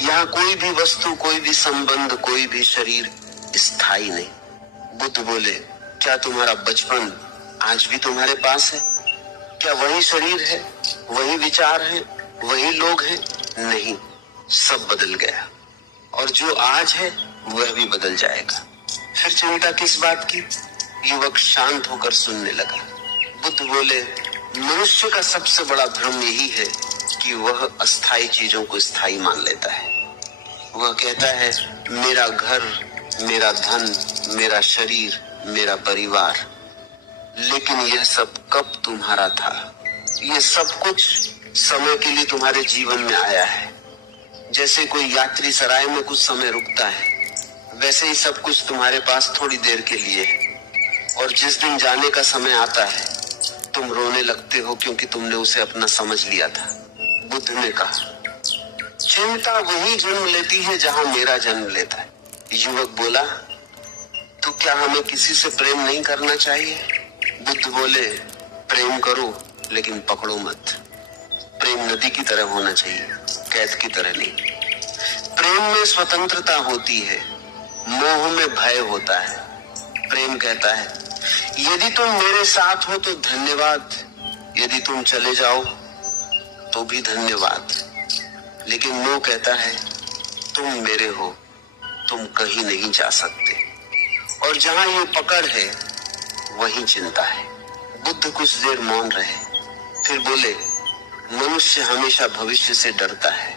यहाँ कोई भी वस्तु, कोई भी संबंध, कोई भी शरीर स्थायी नहीं। बुद्ध बोले, क्या तुम्हारा बचपन आज भी तुम्हारे पास है? क्या वही शरीर है, वही विचार है, वही लोग हैं? नहीं, सब बदल गया और जो आज है वह भी बदल जाएगा। फिर चिंता किस बात की? युवक शांत होकर सुनने लगा। बुद्ध बोले, मनुष्य का सबसे बड़ा भ्रम यही है कि वह अस्थायी चीजों को स्थायी मान लेता है। वह कहता है, मेरा घर, मेरा धन, मेरा शरीर, मेरा परिवार। लेकिन यह सब कब तुम्हारा था? यह सब कुछ समय के लिए तुम्हारे जीवन में आया है। जैसे कोई यात्री सराय में कुछ समय रुकता है, वैसे ही सब कुछ तुम्हारे पास थोड़ी देर के लिए है। और जिस दिन जाने का समय आता है, तुम रोने लगते हो क्योंकि तुमने उसे अपना समझ लिया था। बुद्ध ने कहा, चिंता वही जन्म लेती है जहां मेरा जन्म लेता है। युवक बोला, तो क्या हमें किसी से प्रेम नहीं करना चाहिए? बुद्ध बोले, प्रेम करो लेकिन पकड़ो मत। प्रेम नदी की तरह होना चाहिए, कैद की तरह नहीं। प्रेम में स्वतंत्रता होती है, मोह में भय होता है। प्रेम कहता है, यदि तुम मेरे साथ हो तो धन्यवाद, यदि तुम चले जाओ तो भी धन्यवाद। लेकिन मोह कहता है, तुम मेरे हो, तुम कहीं नहीं जा सकते। और जहां ये पकड़ है वहीं चिंता है। बुद्ध कुछ देर मौन रहे, फिर बोले, मनुष्य हमेशा भविष्य से डरता है।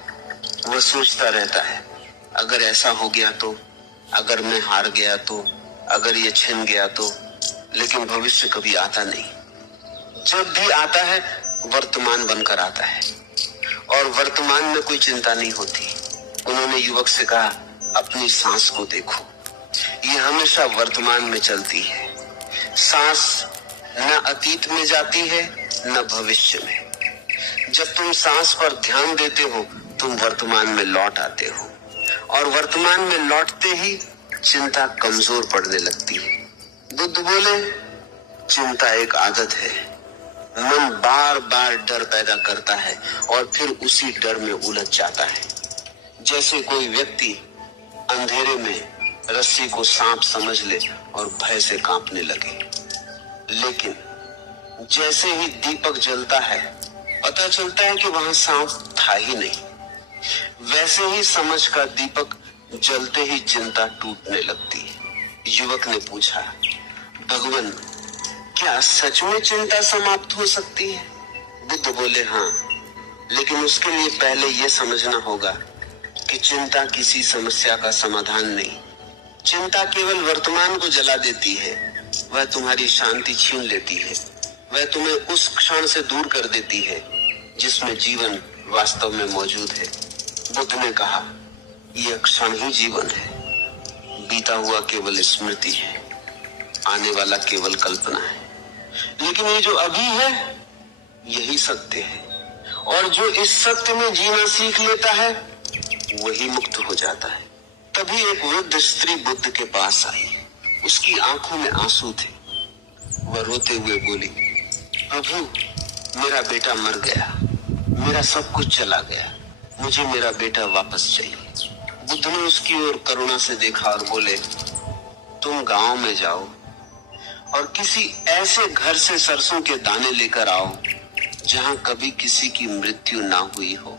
वह सोचता रहता है, अगर ऐसा हो गया तो, अगर मैं हार गया तो, अगर ये छिन गया तो। लेकिन भविष्य कभी आता नहीं। जब भी आता है वर्तमान बनकर आता है और वर्तमान में कोई चिंता नहीं होती। उन्होंने युवक से कहा, अपनी सांस को देखो, ये हमेशा वर्तमान में चलती है। सांस न अतीत में जाती है न भविष्य में। जब तुम सांस पर ध्यान देते हो, तुम वर्तमान में लौट आते हो और वर्तमान में लौटते ही चिंता कमजोर पड़ने लगती है। बुद्ध बोले, चिंता एक आदत है। मन बार बार डर पैदा करता है और फिर उसी डर में उलझ जाता है। जैसे कोई व्यक्ति अंधेरे में रस्सी को सांप समझ ले और भय से कांपने लगे। लेकिन जैसे ही दीपक जलता है, पता चलता है कि वहां सांप था ही नहीं। वैसे ही समझ का दीपक जलते ही चिंता टूटने लगती है। युवक ने पूछा, भगवान, क्या सच में चिंता समाप्त हो सकती है? बुद्ध बोले, हाँ, लेकिन उसके लिए पहले यह समझना होगा कि चिंता किसी समस्या का समाधान नहीं। चिंता केवल वर्तमान को जला देती है। वह तुम्हारी शांति छीन लेती है। वह तुम्हें उस क्षण से दूर कर देती है जिसमें जीवन वास्तव में मौजूद है। बुद्ध ने कहा, यह क्षण ही जीवन है। बीता हुआ केवल स्मृति है, आने वाला केवल कल्पना है। लेकिन ये जो अभी है, यही सत्य है। और जो इस सत्य में जीना सीख लेता है, वही मुक्त हो जाता है। तभी एक वृद्ध स्त्री बुद्ध के पास आई। उसकी आंखों में आंसू थे। वह रोते हुए बोली, प्रभु, मेरा बेटा मर गया, मेरा सब कुछ चला गया, मुझे मेरा बेटा वापस चाहिए। बुद्ध ने उसकी ओर करुणा से देखा और बोले, तुम गांव में जाओ और किसी ऐसे घर से सरसों के दाने लेकर आओ जहां कभी किसी की मृत्यु ना हुई हो।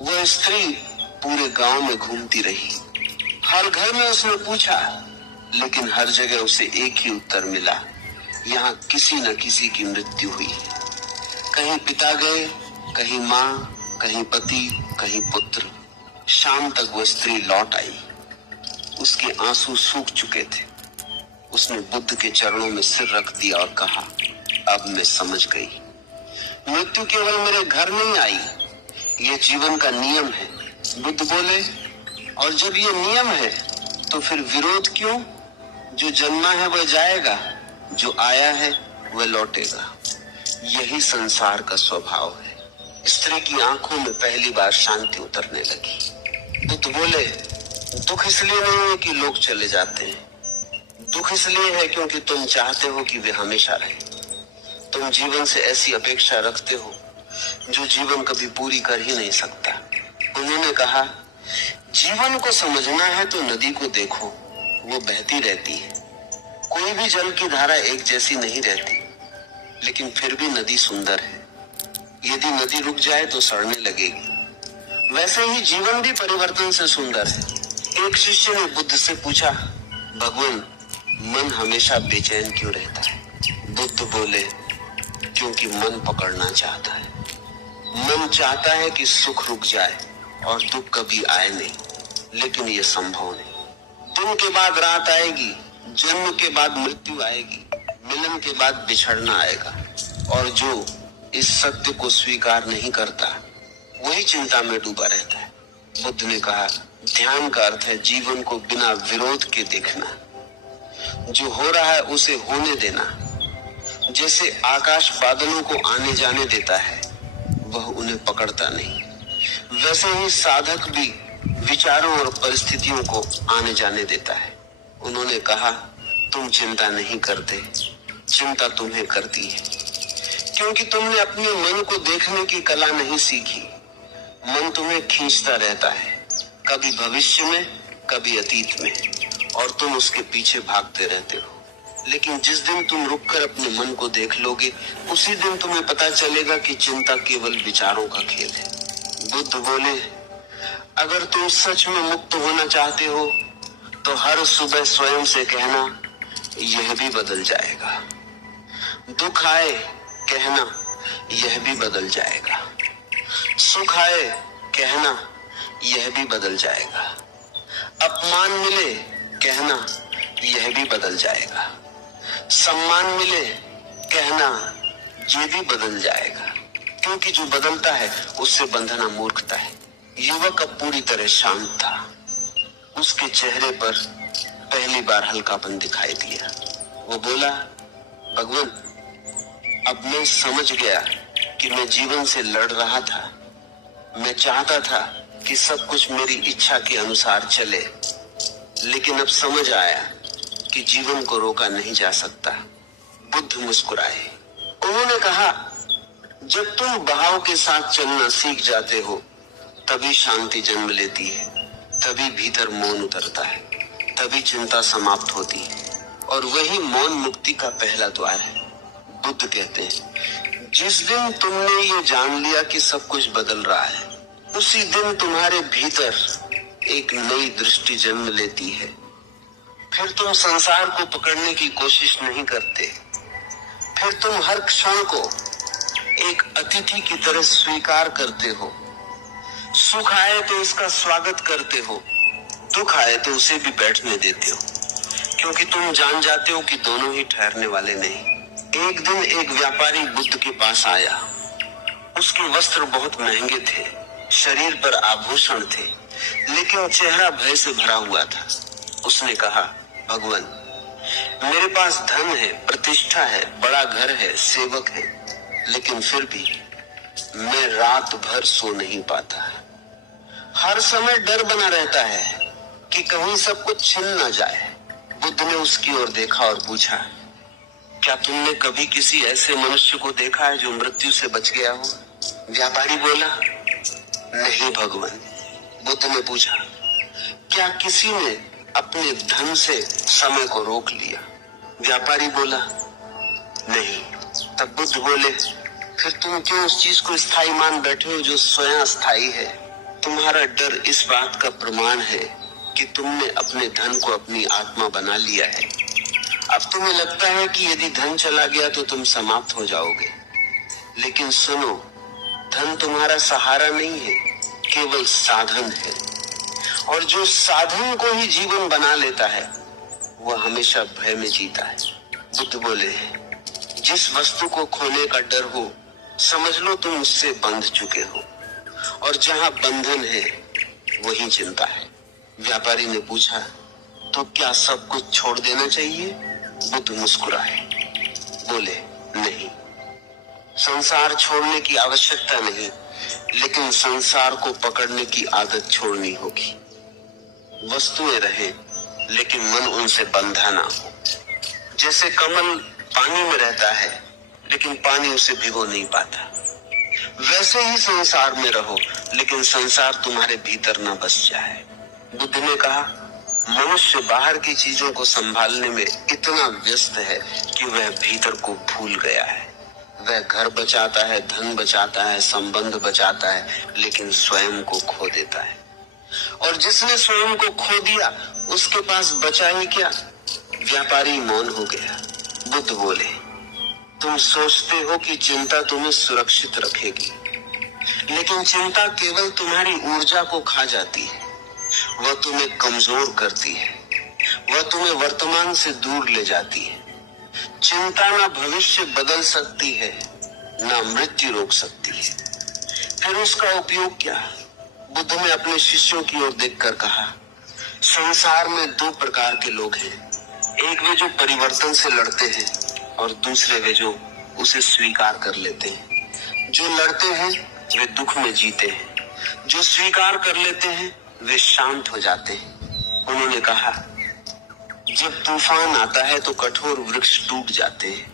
वह स्त्री पूरे गांव में घूमती रही। हर घर में उसने पूछा, लेकिन हर जगह उसे एक ही उत्तर मिला, यहाँ किसी न किसी की मृत्यु हुई। कहीं पिता गए, कहीं माँ, कहीं पति, कहीं पुत्र। शाम तक वह स्त्री लौट आई। उसके आंसू सूख चुके थे। उसने बुद्ध के चरणों में सिर रख दिया और कहा, अब मैं समझ गई। मृत्यु केवल मेरे घर नहीं आई, यह जीवन का नियम है। बुद्ध बोले, और जब ये नियम है तो फिर विरोध क्यों? जो जन्मा है वह जाएगा, जो आया है वह लौटेगा। यही संसार का स्वभाव है। स्त्री की आंखों में पहली बार शांति उतरने लगी। बुद्ध बोले, दुख इसलिए नहीं है कि लोग चले जाते हैं, दुख इसलिए है क्योंकि तुम चाहते हो कि वे हमेशा रहे। तुम जीवन से ऐसी अपेक्षा रखते हो जो जीवन कभी पूरी कर ही नहीं सकता। उन्होंने कहा, जीवन को समझना है तो नदी को देखो, वो बहती रहती है। कोई भी जल की धारा एक जैसी नहीं रहती, लेकिन फिर भी नदी सुंदर है। यदि नदी रुक जाए तो सड़ने लगेगी। वैसे ही जीवन भी परिवर्तन से सुंदर है। एक शिष्य ने बुद्ध से पूछा, भगवान, मन हमेशा बेचैन क्यों रहता है? बुद्ध बोले, क्योंकि मन पकड़ना चाहता है। मन चाहता है कि सुख रुक जाए और दुख कभी आए नहीं, लेकिन यह संभव नहीं। दिन के बाद रात आएगी, जन्म के बाद मृत्यु आएगी, मिलन के बाद बिछड़ना आएगा, और जो इस सत्य को स्वीकार नहीं करता वही चिंता में डूबा रहता है। बुद्ध ने कहा, ध्यान का अर्थ है जीवन को बिना विरोध के देखना। जो हो रहा है उसे होने देना। जैसे आकाश बादलों को आने जाने देता है, वह उन्हें पकड़ता नहीं, वैसे ही साधक भी विचारों और परिस्थितियों को आने जाने देता है। उन्होंने कहा, तुम चिंता नहीं करते, चिंता तुम्हें करती है, क्योंकि तुमने अपने मन को देखने की कला नहीं सीखी। मन तुम्हें खींचता रहता है, कभी भविष्य में, कभी अतीत में, और तुम उसके पीछे भागते रहते हो। लेकिन जिस दिन तुम रुककर अपने मन को देख लोगे, उसी दिन तुम्हें पता चलेगा कि चिंता केवल विचारों का खेल है। बुद्ध बोले, अगर तुम सच में मुक्त होना चाहते हो तो हर सुबह स्वयं से कहना, यह भी बदल जाएगा। दुख आए, कहना, यह भी बदल जाएगा। सुख आए, कहना, यह भी बदल जाएगा। अपमान मिले, कहना, यह भी बदल जाएगा। सम्मान मिले, कहना, यह भी बदल जाएगा। क्योंकि जो बदलता है उससे बंधना मूर्खता है। युवक अब पूरी तरह शांत था। उसके चेहरे पर पहली बार हल्कापन दिखाई दिया। वो बोला, भगवान, अब मैं समझ गया कि मैं जीवन से लड़ रहा था। मैं चाहता था कि सब कुछ मेरी इच्छा के अनुसार चले, लेकिन अब समझ आया कि जीवन को रोका नहीं जा सकता। बुद्ध मुस्कुराए। उन्होंने कहा, जब तुम बहाव के साथ चलना सीख जाते हो, तभी शांति जन्म लेती है, तभी भीतर मौन उतरता है, तभी चिंता समाप्त होती है, और वही मौन मुक्ति का पहला द्वार है। बुद्ध कहते हैं, जिस दिन तुमने ये जान लिया कि सब कुछ बदल रहा है, उसी दिन तुम्हारे भीतर एक नई दृष्टि जन्म लेती है। फिर तुम संसार को पकड़ने की कोशिश नहीं करते। फिर तुम हर क्षण को एक अतिथि की तरह स्वीकार करते हो। सुख आए तो इसका स्वागत करते हो, दुख आए तो उसे भी बैठने देते हो, क्योंकि तुम जान जाते हो कि दोनों ही ठहरने वाले नहीं। एक दिन एक व्यापारी बुद्ध के पास आया। उसके वस्त्र बहुत महंगे थे, शरीर पर आभूषण थे, लेकिन चेहरा भय से भरा हुआ था। उसने कहा, भगवान, मेरे पास धन है, प्रतिष्ठा है, बड़ा घर है, सेवक है, लेकिन फिर भी मैं रात भर सो नहीं पाता। हर समय डर बना रहता है कि कहीं सब कुछ छिन न जाए। बुद्ध ने उसकी ओर देखा और पूछा, क्या तुमने कभी किसी ऐसे मनुष्य को देखा है जो मृत्यु से बच गया हो? व्यापारी बोला, नहीं भगवान। बुद्ध ने पूछा, क्या किसी ने अपने धन से समय को रोक लिया? व्यापारी बोला, नहीं। तब बुद्ध बोले, फिर तुम क्यों उस चीज को स्थायी मान बैठे हो जो स्वयं स्थायी है? तुम्हारा डर इस बात का प्रमाण है कि तुमने अपने धन को अपनी आत्मा बना लिया है। अब तुम्हें लगता है कि यदि धन चला गया तो तुम समाप्त हो जाओगे, लेकिन सुनो, धन तुम्हारा सहारा नहीं है, केवल साधन है, और जो साधन को ही जीवन बना लेता है वह हमेशा भय में जीता है। बुद्ध बोले, जिस वस्तु को खोने का डर हो, समझ लो तुम उससे बंध चुके हो, और जहां बंधन है वही चिंता है। व्यापारी ने पूछा, तो क्या सब कुछ छोड़ देना चाहिए? बुद्ध मुस्कुराए, बोले, नहीं, संसार छोड़ने की आवश्यकता नहीं, लेकिन संसार को पकड़ने की आदत छोड़नी होगी। वस्तुएं रहें, लेकिन मन उनसे बंधा ना हो। जैसे कमल पानी में रहता है, लेकिन पानी उसे भिगो नहीं पाता, वैसे ही संसार में रहो, लेकिन संसार तुम्हारे भीतर न बस जाए। बुद्ध ने कहा, मनुष्य बाहर की चीजों को संभालने में इतना व्यस्त है कि वह भीतर को भूल गया है। वह घर बचाता है, धन बचाता है, संबंध बचाता है, लेकिन स्वयं को खो देता है। और जिसने स्वयं को खो दिया, उसके पास बचा ही क्या? व्यापारी मौन हो गया। बुद्ध बोले, तुम सोचते हो कि चिंता तुम्हें सुरक्षित रखेगी, लेकिन चिंता केवल तुम्हारी ऊर्जा को खा जाती है। वह तुम्हें कमजोर करती है, वह तुम्हें वर्तमान से दूर ले जाती है। चिंता ना भविष्य बदल सकती है, ना मृत्यु रोक सकती है। फिर उसका उपयोग क्या? बुद्ध ने अपने शिष्यों की ओर देखकर कहा, संसार में दो प्रकार के लोग हैं। एक वे जो परिवर्तन से लड़ते हैं और दूसरे वे जो उसे स्वीकार कर लेते हैं। जो लड़ते हैं वे दुख में जीते हैं, जो स्वीकार कर लेते हैं वे शांत हो जाते हैं। उन्होंने कहा, जब तूफान आता है तो कठोर वृक्ष टूट जाते हैं,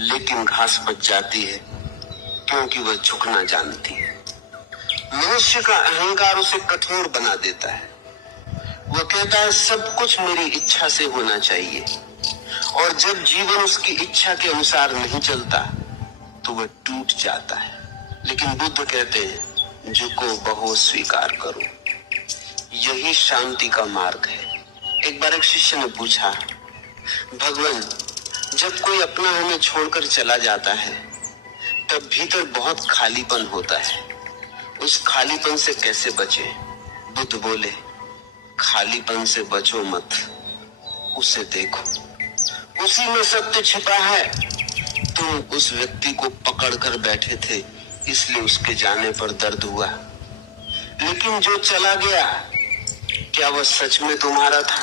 लेकिन घास बच जाती है क्योंकि वह झुकना जानती है। मनुष्य का अहंकार उसे कठोर बना देता है। वह कहता है सब कुछ मेरी इच्छा से होना चाहिए, और जब जीवन उसकी इच्छा के अनुसार नहीं चलता तो वह टूट जाता है। लेकिन बुद्ध कहते हैं, झुको बहो स्वीकार करो, यही शांति का मार्ग है। एक बार एक शिष्य ने पूछा, भगवान, जब कोई अपना हमें छोड़कर चला जाता है तब भीतर बहुत खालीपन होता है, उस खालीपन से कैसे बचे? बुद्ध बोले, खालीपन से बचो मत, उसे देखो, उसी में सत्य छिपा है। तुम उस व्यक्ति को पकड़ कर बैठे थे, इसलिए उसके जाने पर दर्द हुआ, लेकिन जो चला गया, क्या वह सच में तुम्हारा था?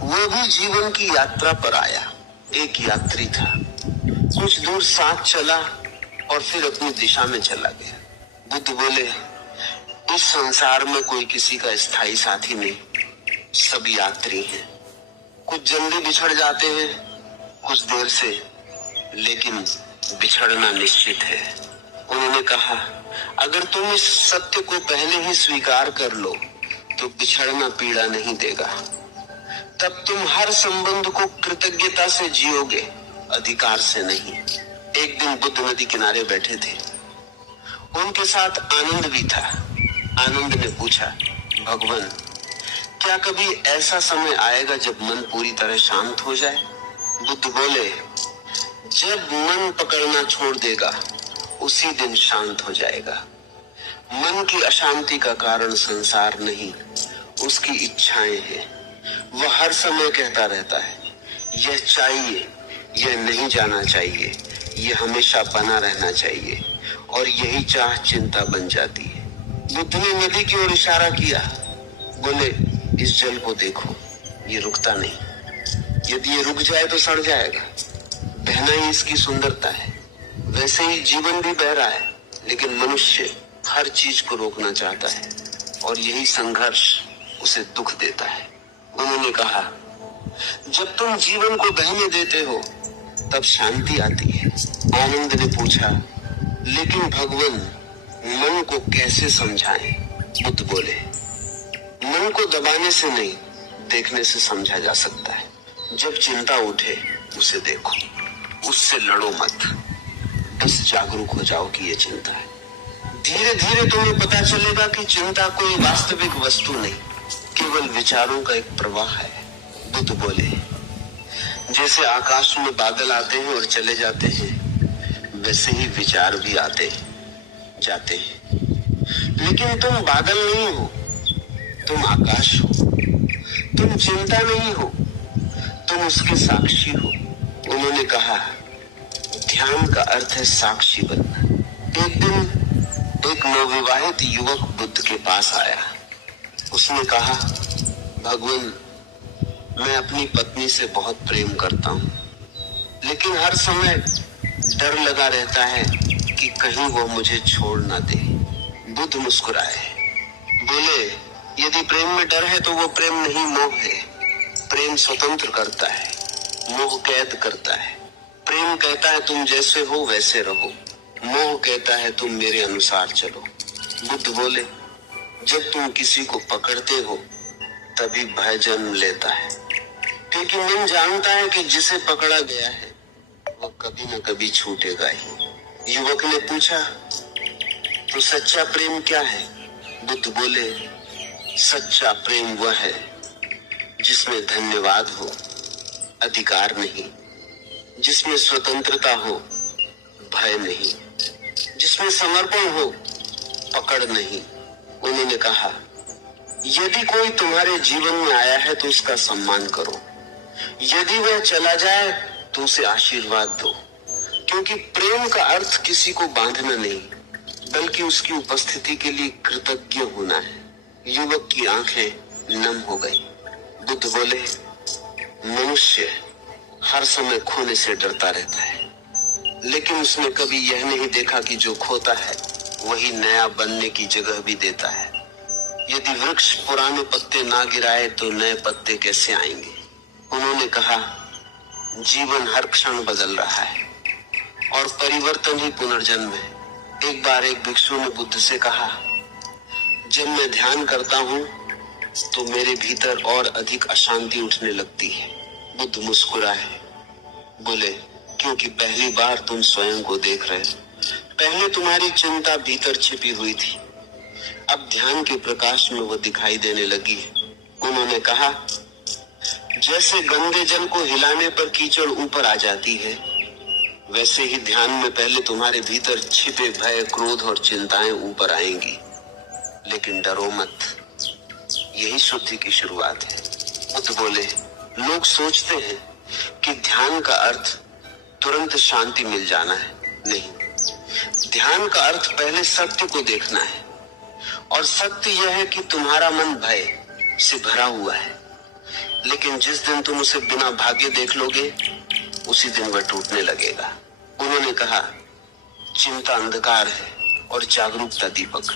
वो भी जीवन की यात्रा पर आया, एक यात्री था, कुछ दूर साथ चला और फिर अपनी दिशा में चला गया। बुद्ध बोले, इस संसार में कोई किसी का स्थायी साथी नहीं, सब यात्री हैं। कुछ जल्दी बिछड़ जाते हैं, कुछ देर से, लेकिन बिछड़ना निश्चित है। उन्होंने कहा, अगर तुम इस सत्य को पहले ही स्वीकार कर लो तो बिछड़ना पीड़ा नहीं देगा। तब तुम हर संबंध को कृतज्ञता से जियोगे, अधिकार से नहीं। एक दिन बुद्ध नदी किनारे बैठे थे, उनके साथ आनंद भी था। आनंद ने पूछा, भगवान, क्या कभी ऐसा समय आएगा जब मन पूरी तरह शांत हो जाए? बुद्ध बोले, जब मन पकड़ना छोड़ देगा उसी दिन शांत हो जाएगा। मन की अशांति का कारण संसार नहीं, उसकी इच्छाएं हैं। वह हर समय कहता रहता है, यह चाहिए, यह नहीं जाना चाहिए, यह हमेशा बना रहना चाहिए, और यही चाह चिंता बन जाती है। बुद्ध ने नदी की ओर इशारा किया, बोले, इस जल को देखो, ये रुकता नहीं। यदि ये रुक जाए तो सड़ जाएगा। बहना ही इसकी सुंदरता है। वैसे ही जीवन भी बह रहा है, लेकिन मनुष्य हर चीज को रोकना चाहता है, और यही संघर्ष उसे दुख देता है। उन्होंने कहा, जब तुम जीवन को बहने देते हो तब शांति आती है। आनंद ने पूछा, लेकिन भगवान, मन को कैसे समझाएं? बुद्ध बोले, मन को दबाने से नहीं, देखने से समझा जा सकता है। जब चिंता उठे उसे देखो, उससे लड़ो मत, बस जागरूक हो जाओ कि ये चिंता है। धीरे धीरे तुम्हें पता चलेगा कि चिंता कोई वास्तविक वस्तु नहीं, केवल विचारों का एक प्रवाह है। बुद्ध बोले, जैसे आकाश में बादल आते हैं और चले जाते हैं, वैसे ही विचार भी आते जाते हैं। लेकिन तुम बादल नहीं हो, तुम आकाश हो। तुम चिंता नहीं हो, तुम उसके साक्षी हो। उन्होंने कहा, ध्यान का अर्थ है साक्षी बनना। एक दिन एक नवविवाहित युवक बुद्ध के पास आया। उसने कहा, भगवान, मैं अपनी पत्नी से बहुत प्रेम करता हूँ, लेकिन हर समय डर लगा रहता है कि कहीं वो मुझे छोड़ ना दे। बुद्ध मुस्कुराए, बोले, यदि प्रेम में डर है तो वो प्रेम नहीं, मोह है। प्रेम स्वतंत्र करता है, मोह कैद करता है। प्रेम कहता है तुम जैसे हो वैसे रहो, मोह कहता है तुम मेरे अनुसार चलो। बुद्ध बोले, जब तुम किसी को पकड़ते हो तभी भय जन्म लेता है, क्योंकि मन जानता है कि जिसे पकड़ा गया है वो कभी न कभी छूटेगा ही। युवक ने पूछा, तो सच्चा प्रेम क्या है? बुद्ध बोले, सच्चा प्रेम वह है जिसमें धन्यवाद हो, अधिकार नहीं, जिसमें स्वतंत्रता हो, भय नहीं, जिसमें समर्पण हो, पकड़ नहीं। उन्होंने कहा, यदि कोई तुम्हारे जीवन में आया है तो उसका सम्मान करो, यदि वह चला जाए तो उसे आशीर्वाद दो, क्योंकि प्रेम का अर्थ किसी को बांधना नहीं बल्कि उसकी उपस्थिति के लिए कृतज्ञ होना है। युवक की आंखें नम हो गई। बुद्ध बोले, मनुष्य हर समय खोने से डरता रहता है, लेकिन उसने कभी यह नहीं देखा कि जो खोता है वही नया बनने की जगह भी देता है। यदि वृक्ष पुराने पत्ते ना गिराए तो नए पत्ते कैसे आएंगे? उन्होंने कहा, जीवन हर क्षण बदल रहा है और परिवर्तन ही पुनर्जन्म है। एक बार एक भिक्षु ने बुद्ध से कहा, जब मैं ध्यान करता हूँ तो मेरे भीतर और अधिक अशांति उठने लगती है। बुद्ध मुस्कुराए, बोले, क्योंकि पहली बार तुम स्वयं को देख रहे हो। पहले तुम्हारी चिंता भीतर छिपी हुई थी, अब ध्यान के प्रकाश में वो दिखाई देने लगी। उन्होंने कहा, जैसे गंदे जल को हिलाने पर कीचड़ ऊपर आ जाती है, वैसे ही ध्यान में पहले तुम्हारे भीतर छिपे भय, क्रोध और चिंताएं ऊपर आएंगी, लेकिन डरो मत, यही शुद्धि की शुरुआत है। बुद्ध बोले, लोग सोचते हैं कि ध्यान का अर्थ तुरंत शांति मिल जाना है। नहीं, ध्यान का अर्थ पहले सत्य को देखना है, और सत्य यह है कि तुम्हारा मन भय से भरा हुआ है, लेकिन जिस दिन तुम उसे बिना भागे देख लोगे उसी दिन वह टूटने लगेगा। उन्होंने कहा, चिंता अंधकार है और जागरूकता दीपक।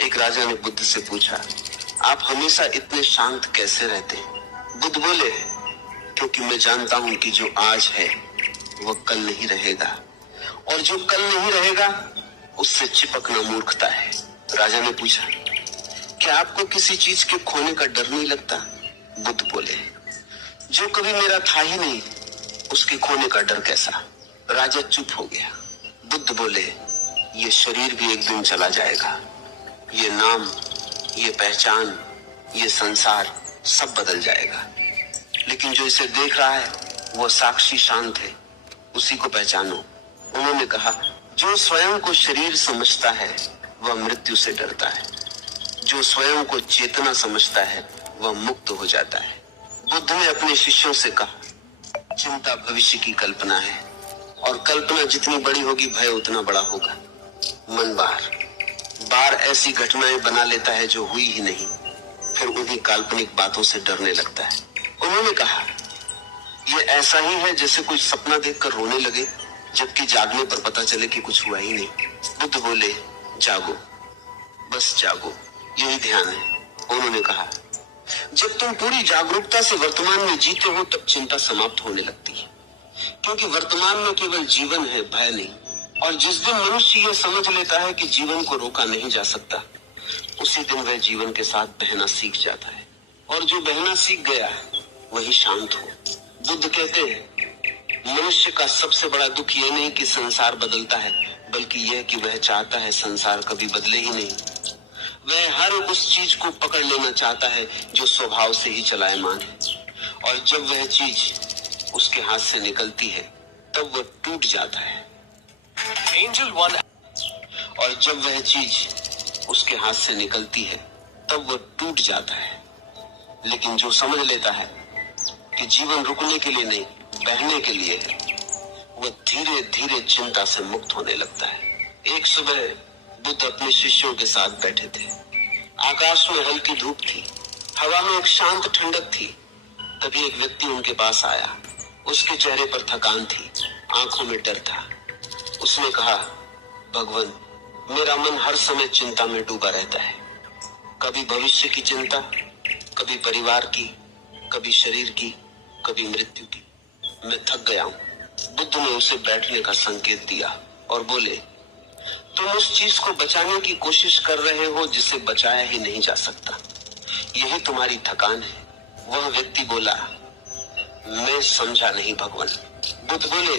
एक राजा ने बुद्ध से पूछा, आप हमेशा इतने शांत कैसे रहते हैं? बुद्ध बोले, क्योंकि मैं जानता हूं कि जो आज है वह कल नहीं रहेगा, और जो कल नहीं रहेगा उससे चिपकना मूर्खता है। राजा ने पूछा, क्या आपको किसी चीज के खोने का डर नहीं लगता? बुद्ध बोले, जो कभी मेरा था ही नहीं उसके खोने का डर कैसा? राजा चुप हो गया। बुद्ध बोले, ये शरीर भी एक दिन चला जाएगा, ये नाम, ये पहचान, ये संसार सब बदल जाएगा, लेकिन जो इसे देख रहा है वो साक्षी शांत है, उसी को पहचानो। उन्होंने कहा, जो स्वयं को शरीर समझता है वह मृत्यु से डरता है, जो स्वयं को चेतना समझता है वह मुक्त हो जाता है। बुद्ध ने अपने शिष्यों से कहा, चिंता भविष्य की कल्पना है, और कल्पना जितनी बड़ी होगी भय उतना बड़ा होगा। मन बार बार ऐसी घटनाएं बना लेता है जो हुई ही नहीं, फिर उन्हीं काल्पनिक बातों से डरने लगता है। उन्होंने कहा, यह ऐसा ही है जैसे कोई सपना देखकर रोने लगे जबकि जागने पर पता चले कि कुछ हुआ ही नहीं। बुद्ध बोले, जागो, बस जागो, यही ध्यान है। उन्होंने कहा, जब तुम पूरी जागरूकता से वर्तमान में जीते हो तब चिंता समाप्त होने लगती है, क्योंकि वर्तमान में केवल जीवन है, भय नहीं। और जिस दिन मनुष्य यह समझ लेता है कि जीवन को रोका नहीं जा सकता, उसी दिन वह जीवन के साथ बहना सीख जाता है, और जो बहना सीख गया वही शांत हो। बुद्ध कहते हैं, मनुष्य का सबसे बड़ा दुख यह नहीं कि संसार बदलता है, बल्कि यह कि वह चाहता है संसार कभी बदले ही नहीं। वह हर उस चीज को पकड़ लेना चाहता है जो स्वभाव से ही चलायमान है, और जब वह चीज उसके हाथ से निकलती है तब वह टूट जाता है। Angel one. और जब वह चीज उसके हाथ से निकलती है तब वह टूट जाता है, लेकिन जो समझ लेता है कि जीवन रुकने के लिए नहीं, बहने के लिए है, वह धीरे धीरे चिंता से मुक्त होने लगता है। एक सुबह बुद्ध अपने शिष्यों के साथ बैठे थे। आकाश में हल्की धूप थी, हवा में एक शांत ठंडक थी। तभी एक व्यक्ति उनके पास आया। उसके चेहरे पर थकान थी, आंखों में डर था। उसने कहा, भगवान, मेरा मन हर समय चिंता में डूबा रहता है, कभी भविष्य की चिंता, कभी परिवार की, कभी शरीर की, कभी मृत्यु की। मैं थक गया हूँ। बुद्ध ने उसे बैठने का संकेत दिया और बोले, तुम उस चीज को बचाने की कोशिश कर रहे हो जिसे बचाया ही नहीं जा सकता। यही तुम्हारी थकान है। वह व्यक्ति बोला, मैं समझा नहीं भगवान। बुद्ध बोले,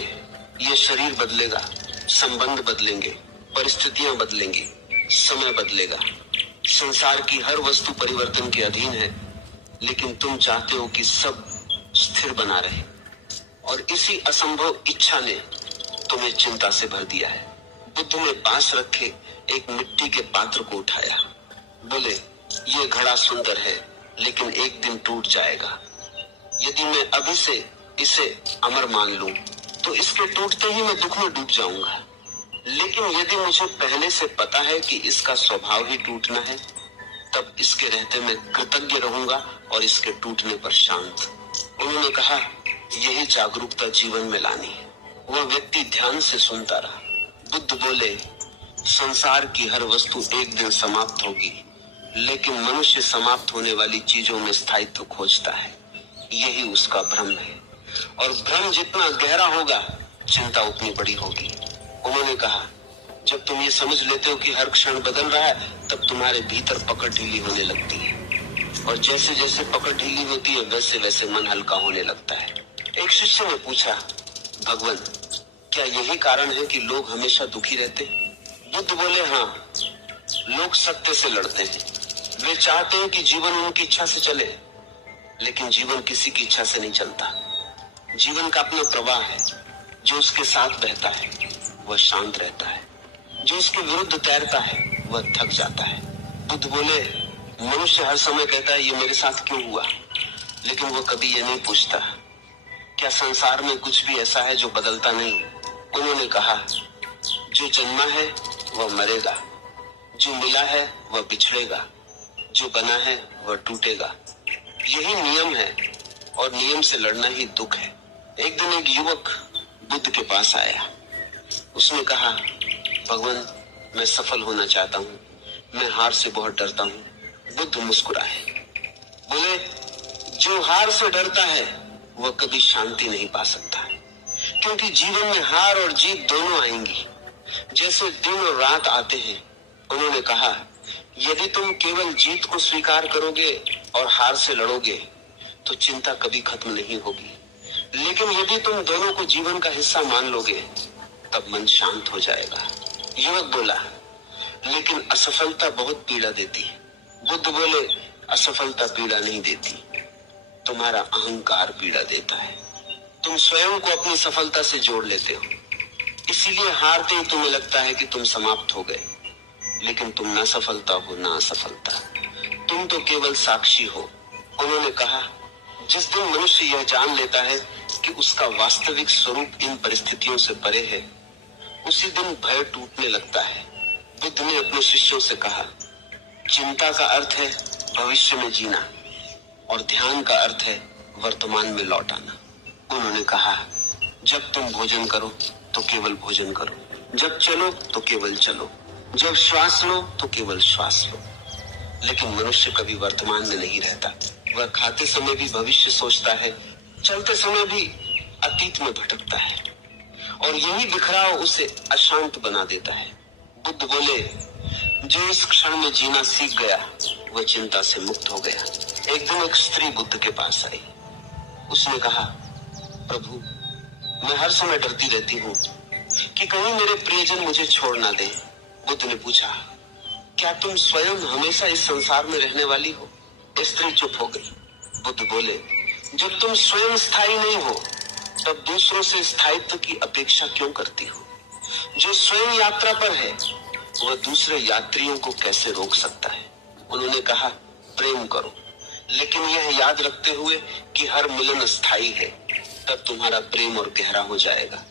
ये शरीर बदलेगा, संबंध बदलेंगे, परिस्थितियां बदलेंगी, समय बदलेगा, संसार की हर वस्तु परिवर्तन के अधीन है, लेकिन तुम चाहते हो कि सब स्थिर बना रहे, और इसी असंभव इच्छा ने तुम्हें चिंता से भर दिया है। बुद्ध ने पास रखे एक मिट्टी के पात्र को उठाया। बोले, ये घड़ा सुंदर है, लेकिन एक दिन टूट जाएगा। यदि मैं अभी से इसे अमर मान लूं, तो इसके टूटते ही मैं दुख में डूब जाऊंगा। लेकिन यदि मुझे पहले से पता है कि इसका स्वभाव ही टूटना है, तब इसके रहते मैं कृतज्ञ रहूंगा और इसके टूटने पर शांत। उन्होंने कहा, यही जागरूकता जीवन में लानी है। वह व्यक्ति ध्यान से सुनता रहा। बुद्ध बोले, संसार की हर वस्तु एक दिन समाप्त होगी, लेकिन मनुष्य समाप्त होने वाली चीजों में स्थायित्व खोजता है। यही उसका भ्रम है, और भ्रम जितना गहरा होगा, चिंता उतनी बड़ी होगी। उन्होंने कहा, जब तुम ये समझ लेते हो कि हर क्षण बदल रहा है, तब तुम्हारे भीतर पकड़ ढीली होने लगती है, और जैसे जैसे पकड़ ढीली होती है, वैसे वैसे मन हल्का होने लगता है। एक शिष्य ने पूछा, भगवान, क्या यही कारण है कि लोग हमेशा दुखी रहते? बुद्ध बोले, हाँ, लोग सत्य से लड़ते हैं। वे चाहते हैं कि जीवन उनकी इच्छा से चले, लेकिन जीवन किसी की इच्छा से नहीं चलता। जीवन का अपना प्रवाह है। जो उसके साथ बहता है वह शांत रहता है, जो उसके विरुद्ध तैरता है वह थक जाता है। बुद्ध बोले, मनुष्य हर समय कहता है, ये मेरे साथ क्यों हुआ, लेकिन वह कभी ये नहीं पूछता, क्या संसार में कुछ भी ऐसा है जो बदलता नहीं? उन्होंने कहा, जो जन्मा है वह मरेगा, जो मिला है वह बिछड़ेगा, जो बना है वह टूटेगा। यही नियम है, और नियम से लड़ना ही दुख है। एक दिन एक युवक बुद्ध के पास आया। उसने कहा, भगवान, मैं सफल होना चाहता हूँ, मैं हार से बहुत डरता हूँ। बुद्ध मुस्कुराए, बोले, जो हार से डरता है वह कभी शांति नहीं पा सकता, क्योंकि जीवन में हार और जीत दोनों आएंगी, जैसे दिन और रात आते हैं। उन्होंने कहा, यदि तुम केवल जीत को स्वीकार करोगे और हार से लड़ोगे, तो चिंता कभी खत्म नहीं होगी। लेकिन यदि तुम दोनों को जीवन का हिस्सा मान लोगे, तब मन शांत हो जाएगा। युवक बोला, लेकिन असफलता बहुत पीड़ा देती है। बुद्ध बोले, असफलता पीड़ा नहीं देती, तुम्हारा अहंकार पीड़ा देता है। तुम स्वयं को अपनी सफलता से जोड़ लेते हो, इसीलिए हारते ही तुम्हें लगता है कि तुम समाप्त हो गए, लेकिन तुम ना सफलता हो ना असफलता, तुम तो केवल साक्षी हो। उन्होंने कहा, जिस दिन मनुष्य यह जान लेता है कि उसका वास्तविक स्वरूप इन परिस्थितियों से परे है, उसी दिन भय टूटने लगता है। बुद्ध ने अपने शिष्यों से कहा, चिंता का अर्थ है भविष्य में जीना, और ध्यान का अर्थ है वर्तमान में लौट आना। उन्होंने कहा, जब तुम भोजन करो तो केवल भोजन करो, जब चलो तो केवल चलो, जब श्वास लो तो केवल श्वास लो। लेकिन मनुष्य कभी वर्तमान में नहीं रहता। वह खाते समय भी भविष्य सोचता है, चलते समय भी अतीत में भटकता है, और यही बिखराव उसे अशांत बना देता है। बुद्ध बोले, जो इस क्षण में जीना सीख गया वह चिंता से मुक्त हो गया। एक दिन एक स्त्री बुद्ध के पास आई। उसने कहा, प्रभु, मैं हर समय डरती रहती हूँ कि कहीं मेरे प्रियजन मुझे छोड़ ना दें। बुद्ध ने पूछा, क्या तुम स्वयं हमेशा इस संसार में रहने वाली हो? स्त्री चुप हो गई। बुद्ध बोले, जब तुम स्वयं स्थायी नहीं हो, तब दूसरों से स्थायित्व की अपेक्षा क्यों करती हो? जो स्वयं यात्रा पर है, वह दूसरे यात्रियों को कैसे रोक सकता है? उन्होंने कहा, प्रेम करो, लेकिन यह याद रखते हुए कि हर मिलन स्थायी है। तब तुम्हारा प्रेम और गहरा हो जाएगा,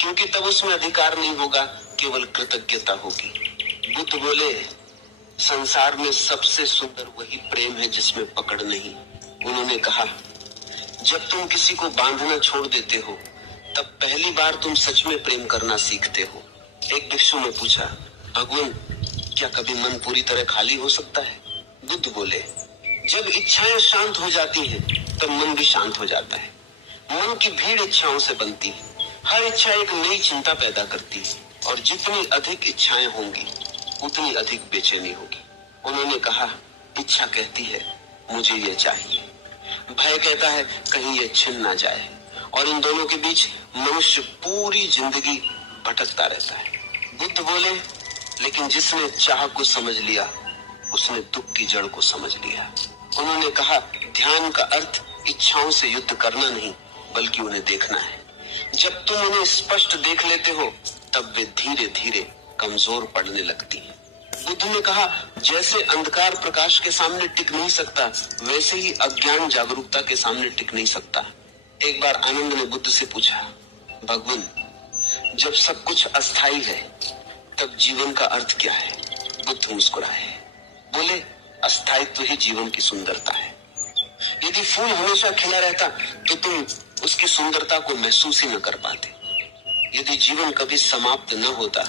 क्योंकि तब उसमें अधिकार नहीं होगा, केवल कृतज्ञता होगी। बुद्ध बोले, संसार में सबसे सुंदर वही प्रेम है जिसमें पकड़ नहीं। उन्होंने कहा, जब तुम किसी को बांधना छोड़ देते हो, तब पहली बार तुम सच में प्रेम करना सीखते हो। एक भिक्षु ने पूछा, भगवान, क्या कभी मन पूरी तरह खाली हो सकता है? बुद्ध बोले, जब इच्छाएं शांत हो जाती हैं, तब मन भी शांत हो जाता है। मन की भीड़ इच्छाओं से बनती है। हर इच्छा एक नई चिंता पैदा करती है। और जितनी अधिक इच्छाएं होंगी उतनी अधिक बेचैनी होगी। उन्होंने कहा, इच्छा कहती है मुझे ये चाहिए, भय कहता है कहीं ये छिन ना जाए, और इन दोनों के बीच मनुष्य पूरी जिंदगी भटकता रहता है। बुद्ध बोले, लेकिन जिसने चाह को समझ लिया उसने दुख की जड़ को समझ लिया। उन्होंने कहा, ध्यान का अर्थ इच्छाओं से युद्ध करना नहीं बल्कि उन्हें देखना है। जब तुम उन्हें स्पष्ट देख लेते हो तब वे धीरे धीरे कमजोर पड़ने लगती हैं। बुद्ध ने कहा, जैसे अंधकार प्रकाश के सामने टिक नहीं सकता वैसे ही अज्ञान जागरूकता के सामने टिक नहीं सकता। एक बार आनंद ने बुद्ध से पूछा, भगवान, जब सब कुछ अस्थाई है तब जीवन का अर्थ क्या है? बुद्ध मुस्कुराए, बोले, अस्थायित्व ही जीवन की सुंदरता है। यदि फूल हमेशा खिला रहता तो तुम उसकी सुंदरता को महसूस ही न कर पाते। यदि जीवन कभी समाप्त न होता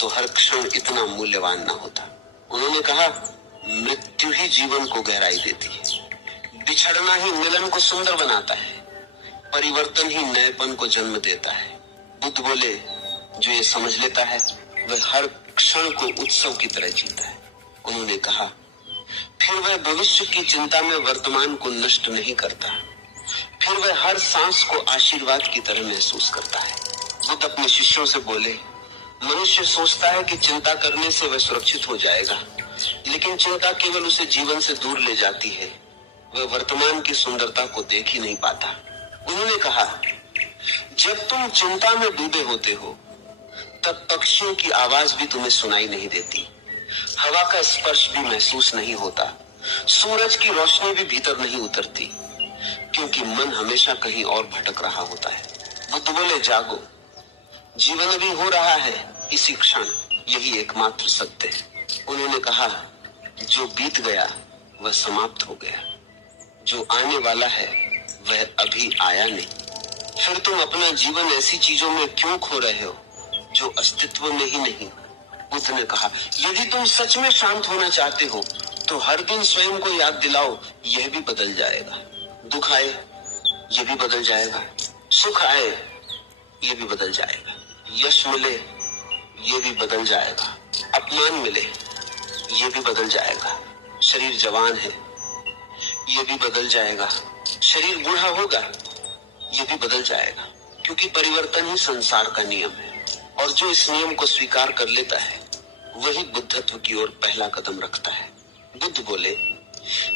तो हर क्षण इतना मूल्यवान न होता। उन्होंने कहा, मृत्यु ही जीवन को गहराई देती है, बिछड़ना ही मिलन को सुंदर बनाता है, परिवर्तन ही नएपन को जन्म देता है। बुद्ध बोले, जो ये समझ लेता है वह हर क्षण को उत्सव की तरह जीता है। उन्होंने कहा, फिर वह भविष्य की चिंता में वर्तमान को नष्ट नहीं करता, फिर वह हर सांस को आशीर्वाद की तरह महसूस करता है। बुद्ध अपने शिष्यों से बोले, मनुष्य सोचता है कि चिंता करने से वह सुरक्षित हो जाएगा, लेकिन चिंता केवल उसे जीवन से दूर ले जाती है, वह वर्तमान की सुंदरता को देख ही नहीं पाता। उन्होंने कहा, जब तुम चिंता में डूबे होते हो तब पक्षियों की आवाज भी तुम्हें सुनाई नहीं देती, हवा का स्पर्श भी महसूस नहीं होता, सूरज की रोशनी भी भीतर नहीं उतरती, क्योंकि मन हमेशा कहीं और भटक रहा होता है। बुद्ध बोले, जागो, जीवन अभी हो रहा है इसी क्षण, यही एकमात्र सत्य है। उन्होंने कहा, जो बीत गया वह समाप्त हो गया, जो आने वाला है वह अभी आया नहीं। फिर तुम अपना जीवन ऐसी चीजों में क्यों खो रहे हो जो अस्तित्व में ही नहीं? बुद्ध ने कहा, यदि तुम सच में शांत होना चाहते हो तो हर दिन स्वयं को याद दिलाओ, यह भी बदल जाएगा। दुख आए यह भी बदल जाएगा, सुख आए यह भी बदल जाएगा, यश मिले यह भी बदल जाएगा, अपमान मिले यह भी बदल जाएगा, शरीर जवान है यह भी बदल जाएगा, शरीर बूढ़ा होगा यह भी बदल जाएगा, क्योंकि परिवर्तन ही संसार का नियम है। और जो इस नियम को स्वीकार कर लेता है वही बुद्धत्व की ओर पहला कदम रखता है। बुद्ध बोले,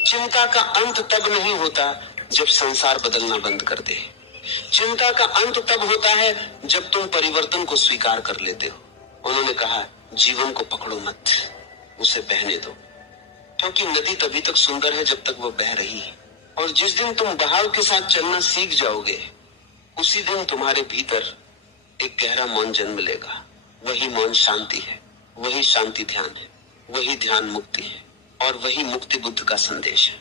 चिंता का अंत तब नहीं होता जब संसार बदलना बंद कर दे, चिंता का अंत तब होता है जब तुम परिवर्तन को स्वीकार कर लेते हो। उन्होंने कहा, जीवन को पकड़ो मत, उसे बहने दो, क्योंकि नदी तभी तक सुंदर है जब तक वो बह रही है, और जिस दिन तुम बहाव के साथ चलना सीख जाओगे उसी दिन तुम्हारे भीतर एक गहरा मौन जन्म लेगा। वही मौन शांति है, वही शांति ध्यान है, वही ध्यान मुक्ति है, और वही मुक्ति बुद्ध का संदेश है।